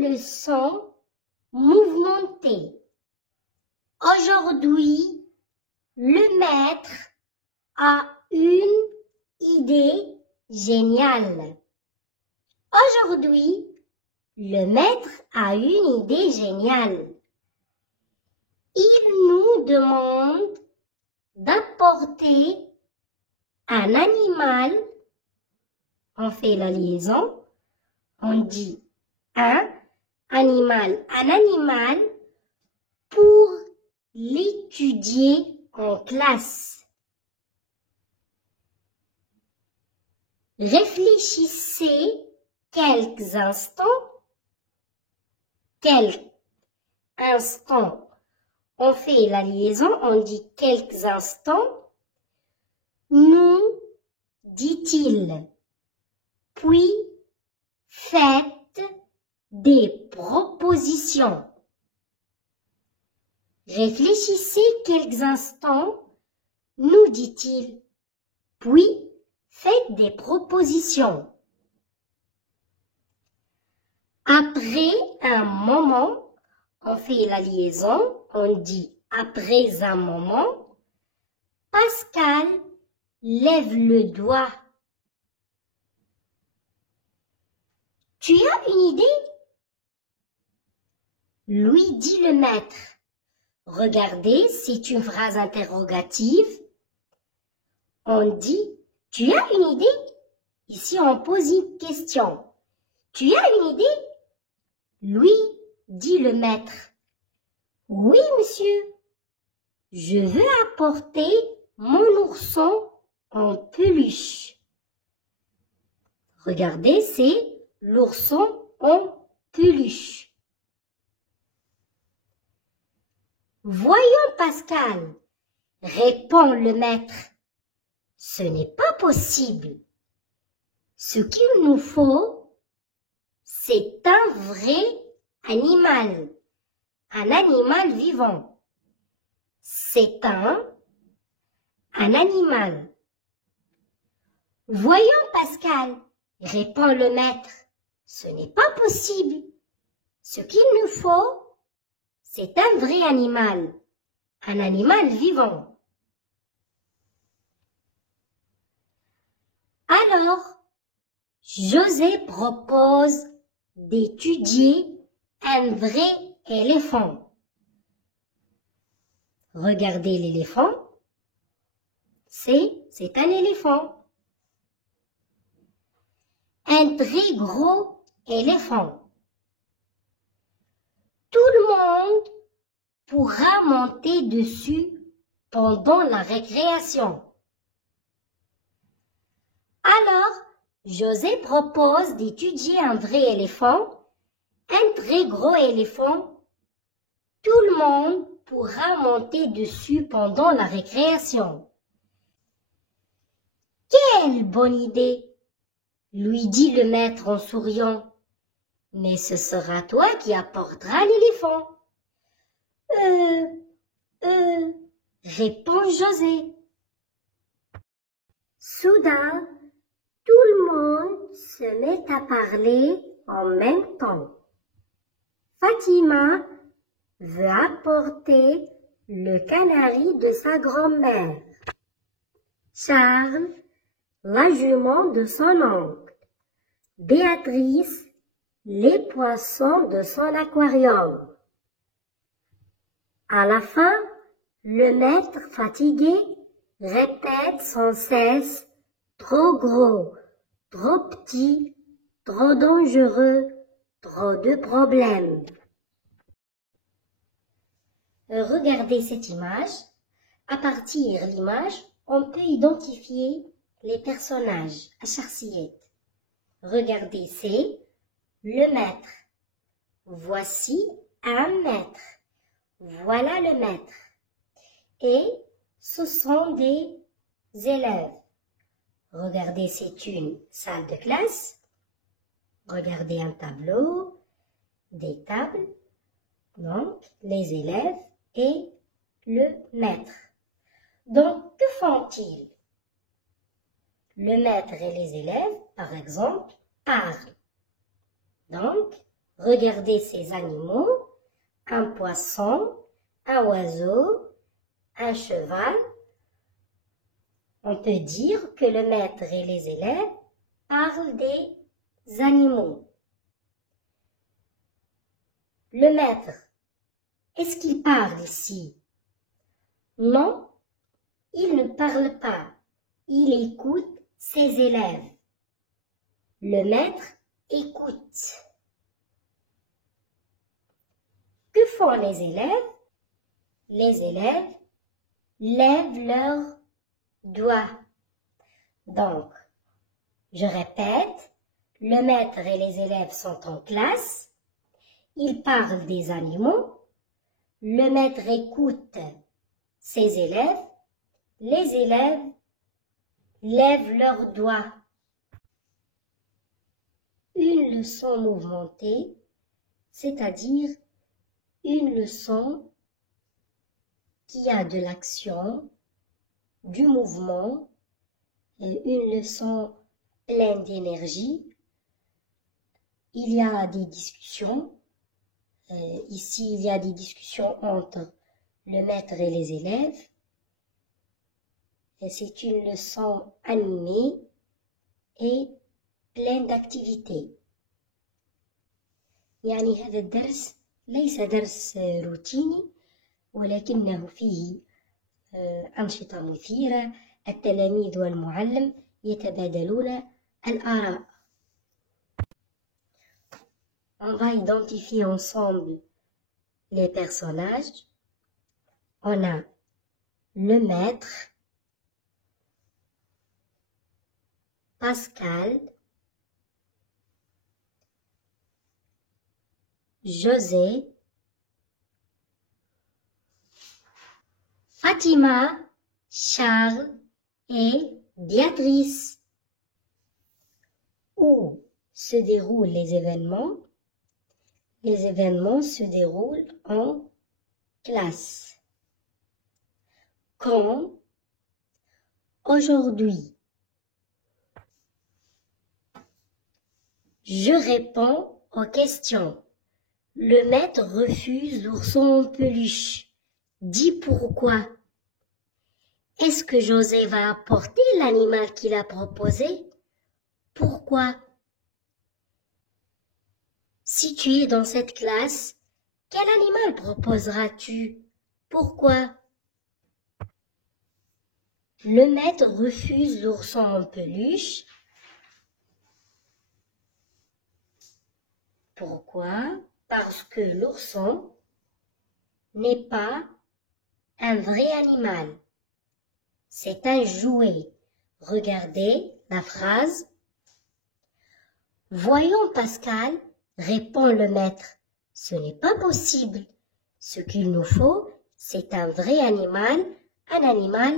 leçon mouvementée. Aujourd'hui, le maître a une idée géniale. Aujourd'hui, le maître a une idée géniale. Il nous demande d'apporter un animal. On fait la liaison. On dit un animal pour l'étudier en classe. Réfléchissez quelques instants. On fait la liaison, on dit quelques instants. Nous, dit-il, puis faites des propositions. Réfléchissez quelques instants, nous dit-il, puis faites des propositions. Après un moment, on fait la liaison, on dit après un moment, Pascal lève le doigt. Tu as une idée? Lui dit le maître. Regardez, c'est une phrase interrogative. On dit, tu as une idée? Ici, on pose une question. Tu as une idée? Lui dit le maître. Oui, monsieur. Je veux apporter mon ourson en peluche. Regardez, c'est l'ourson en peluche. Voyons, Pascal, répond le maître. Ce n'est pas possible. Ce qu'il nous faut, c'est un vrai animal vivant. C'est un animal. Voyons, Pascal, répond le maître. Ce n'est pas possible. Ce qu'il nous faut, c'est un vrai animal vivant. Alors, José propose d'étudier un vrai éléphant. Regardez l'éléphant. C'est un éléphant. Un très gros éléphant. Tout le monde pourra monter dessus pendant la récréation. Alors, José propose d'étudier un vrai éléphant, un très gros éléphant. Tout le monde pourra monter dessus pendant la récréation. Quelle bonne idée! Lui dit le maître en souriant. Mais ce sera toi qui apporteras l'éléphant. Répond José. Soudain, tout le monde se met à parler en même temps. Fatima veut apporter le canari de sa grand-mère. Charles, la jument de son oncle. Béatrice, les poissons de son aquarium. À la fin, le maître fatigué répète sans cesse « trop gros, trop petit, trop dangereux, trop de problèmes ». Regardez cette image. À partir de l'image, on peut identifier les personnages à Charciette. Regardez, c'est le maître. Voici un maître. Voilà le maître. Et ce sont des élèves. Regardez, c'est une salle de classe. Regardez un tableau, des tables. Donc, les élèves et le maître. Donc, que font-ils? Le maître et les élèves, par exemple, parlent. Donc, Regardez ces animaux, un poisson, un oiseau, un cheval. On peut dire que le maître et les élèves parlent des animaux. Le maître, est-ce qu'il parle ici? Non, il ne parle pas. Il écoute ses élèves. Le maître écoute. Que font les élèves? Les élèves lèvent leurs doigts. Donc, je répète, le maître et les élèves sont en classe. Ils parlent des animaux. Le maître écoute ses élèves. Les élèves lèvent leurs doigts. Une leçon mouvementée, c'est-à-dire une leçon qui a de l'action, du mouvement, une leçon pleine d'énergie. Il y a des discussions. Ici, il y a des discussions entre le maître et les élèves. C'est une leçon animée et pleine d'activités. يعني هذا الدرس ليس درس روتيني ولكنه فيه أنشطة مثيرة. التلاميذ والمعلم يتبادلون الآراء. On va identifier ensemble les personnages. On a le maître, Pascal, José, Fatima, Charles et Béatrice. Où se déroulent les événements? Les événements se déroulent en classe. Quand? Aujourd'hui. Je réponds aux questions. Le maître refuse l'ourson en peluche. Dis pourquoi. Est-ce que José va apporter l'animal qu'il a proposé? Pourquoi? Si tu es dans cette classe, quel animal proposeras-tu? Pourquoi? Le maître refuse l'ourson en peluche. Pourquoi? Parce que l'ourson n'est pas un vrai animal. C'est un jouet. Regardez la phrase. Voyons Pascal, répond le maître. Ce n'est pas possible. Ce qu'il nous faut, c'est un vrai animal, un animal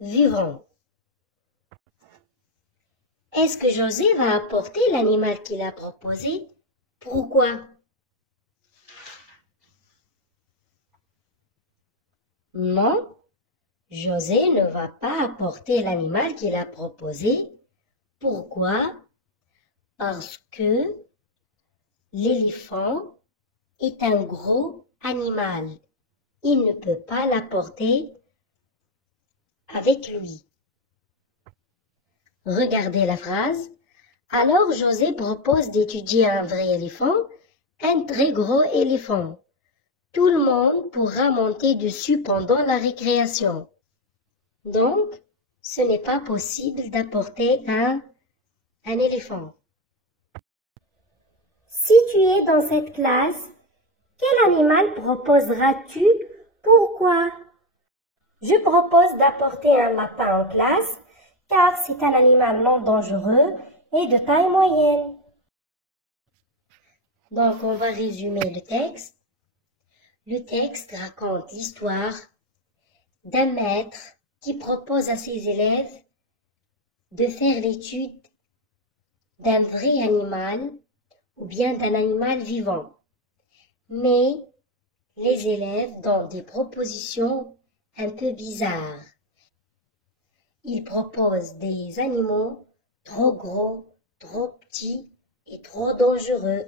vivant. Est-ce que José va apporter l'animal qu'il a proposé? Pourquoi? Non, José ne va pas apporter l'animal qu'il a proposé. Pourquoi? Parce que l'éléphant est un gros animal. Il ne peut pas l'apporter avec lui. Regardez la phrase. Alors José propose d'étudier un vrai éléphant, un très gros éléphant. Tout le monde pourra monter dessus pendant la récréation. Donc, ce n'est pas possible d'apporter un éléphant. Si tu es dans cette classe, quel animal proposeras-tu? Pourquoi? Je propose d'apporter un lapin en classe, car c'est un animal non dangereux et de taille moyenne. Donc, on va résumer le texte. Le texte raconte l'histoire d'un maître qui propose à ses élèves de faire l'étude d'un vrai animal ou bien d'un animal vivant. Mais les élèves donnent des propositions un peu bizarres. Ils proposent des animaux trop gros, trop petits et trop dangereux.